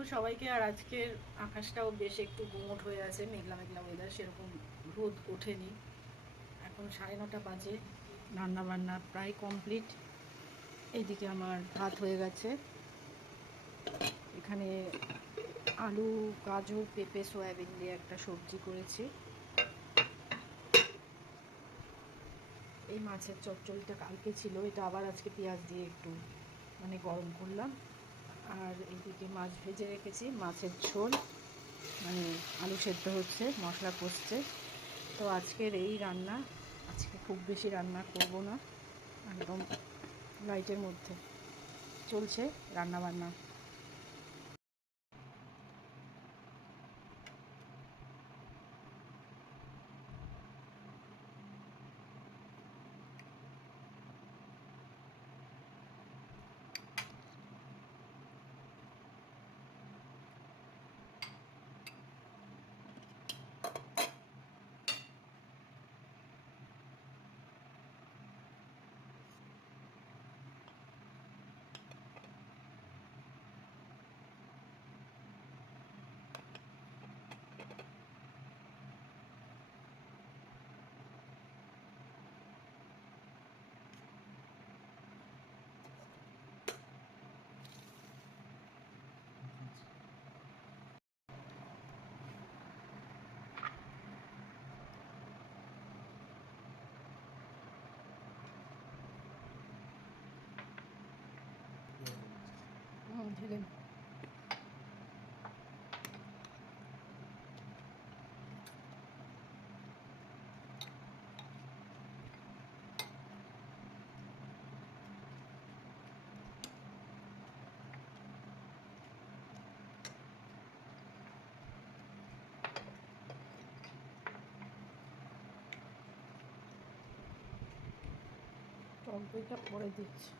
Hello সবাইকে। আর আজকের আকাশটাও বেশ একটু গুমোট হয়ে আছে, মেঘলা মেঘলা ওয়েদার, সেরকম রোদ ওঠেনি। এখন 9:30 বাজে, রান্না বান্না প্রায় কমপ্লিট। এইদিকে আমার ভাত হয়ে গেছে। এখানে আলু, গাজর, পেঁপে, সয়াবিন দিয়ে একটা সবজি করেছি। এই মাছের চচ্চড়িটা কালকে ছিল, এটা আবার আজকে পেঁয়াজ দিয়ে একটু গরম করলাম। আর এইদিকে মাছ ভেজে রেখেছি, মাছের ঝোল, আলু সেদ্ধ হচ্ছে, মশলা কষছে। তো আজকের এই রান্না। আজকে খুব বেশি রান্না করব না, একদম লাইটের মধ্যে চলছে রান্না বান্না। ঢেলে টক দইটা পরে দিচ্ছি।